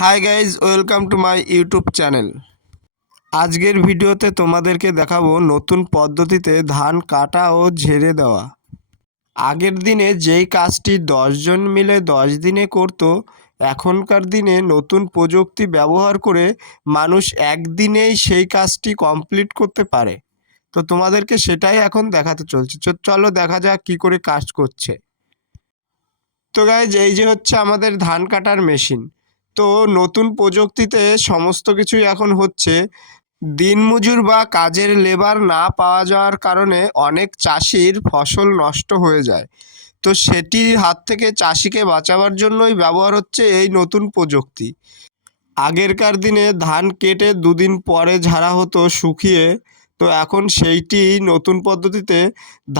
Hi guys, welcome to my YouTube channel. আজকের ভিডিওতে তোমাদেরকে দেখাবো নতুন পদ্ধতিতে ধান কাটা ও ঝেড়ে দেওয়া। আগের দিনে যেই কাজটি 10 জন মিলে 10 দিনে করত, এখনকার দিনে নতুন প্রযুক্তি ব্যবহার করে মানুষ একদিনেই সেই কাজটি কমপ্লিট করতে পারে। তো তোমাদেরকে সেটাই এখন দেখাতে চলছে। চলো দেখা যাক কী করে কাজ করছে। তো গাইজ, এই যে হচ্ছে আমাদের ধান কাটার মেশিন। তো নতুন প্রযুক্তিতে সমস্ত কিছুই এখন হচ্ছে। দিনমজুর বা কাজের লেবার না পাওয়া যাওয়ার কারণে অনেক চাষির ফসল নষ্ট হয়ে যায়। তো সেটির হাত থেকে চাষিকে বাঁচাবার জন্যই ব্যবহার হচ্ছে এই নতুন প্রযুক্তি। আগেরকার দিনে ধান কেটে দুদিন পরে ঝাড়া হতো শুকিয়ে। তো এখন সেইটি নতুন পদ্ধতিতে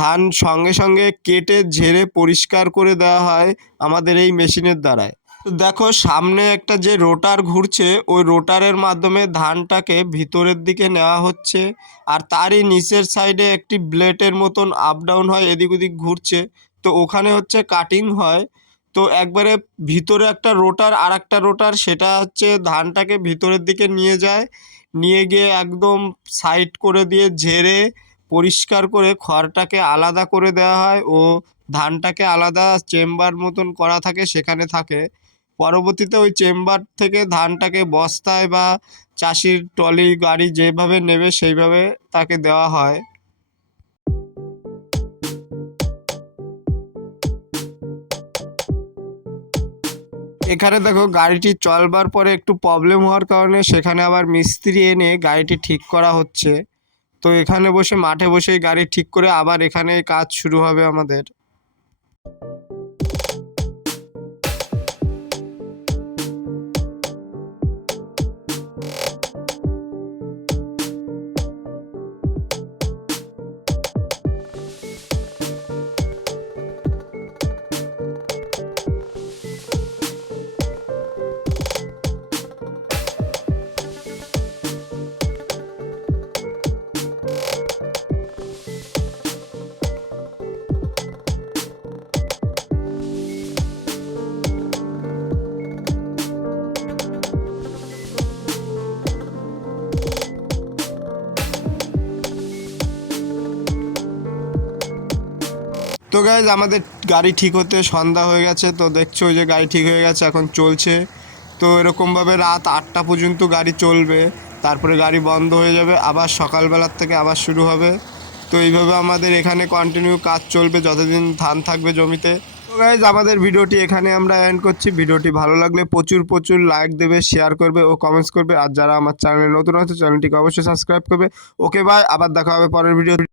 ধান সঙ্গে সঙ্গে কেটে ঝেড়ে পরিষ্কার করে দেওয়া হয় আমাদের এই মেশিনের দ্বারায়। তো দেখো, সামনে একটা যে রোটার ঘুরছে, ওই রোটারের মাধ্যমে ধানটাকে ভিতরের দিকে নেওয়া হচ্ছে। আর তারই নিচের সাইডে একটি ব্লেডের মতন আপ ডাউন হয়, এদিক ওদিক ঘুরছে। তো ওখানে হচ্ছে কাটিং হয়। তো একবারে ভিতরে একটা রোটার আর একটা রোটার, সেটা হচ্ছে ধানটাকে ভিতরের দিকে নিয়ে যায়। নিয়ে গিয়ে একদম সাইড করে দিয়ে ঝেড়ে পরিষ্কার করে খড়টাকে আলাদা করে দেওয়া হয় ও ধানটাকে আলাদা চেম্বার মতন করা থাকে, সেখানে থাকে। পরবর্তীতে ওই চেম্বার থেকে ধানটাকে বস্তায় বা চাষির ট্রলি গাড়ি যেভাবে নেবে সেইভাবে তাকে দেওয়া হয়। এখানে দেখো, গাড়িটি চলবার পরে একটু প্রবলেম হওয়ার কারণে সেখানে আবার মিস্ত্রি এনে গাড়িটি ঠিক করা হচ্ছে। তো এখানে বসে মাঠে বসেই গাড়ি ঠিক করে আবার এখানে কাজ শুরু হবে আমাদের। তো গাইজ, আমাদের গাড়ি ঠিক হতে সন্ধ্যা হয়ে গেছে। তো দেখছো যে গাড়ি ঠিক হয়ে গেছে, এখন চলছে। তো এরকমভাবে রাত 8টা পর্যন্ত গাড়ি চলবে, তারপরে গাড়ি বন্ধ হয়ে যাবে, আবার সকালবেলার থেকে আবার শুরু হবে। তো এইভাবে আমাদের এখানে কন্টিনিউ কাজ চলবে যতদিন ধান থাকবে জমিতে। তো গাইজ, আমাদের ভিডিওটি এখানে আমরা এন্ড করছি। ভিডিওটি ভালো লাগলে প্রচুর প্রচুর লাইক দেবে, শেয়ার করবে ও কমেন্টস করবে। আর যারা আমার চ্যানেলে নতুন আছে, চ্যানেলটিকে অবশ্যই সাবস্ক্রাইব করবে। ওকে বাই, আবার দেখা হবে পরের ভিডিও।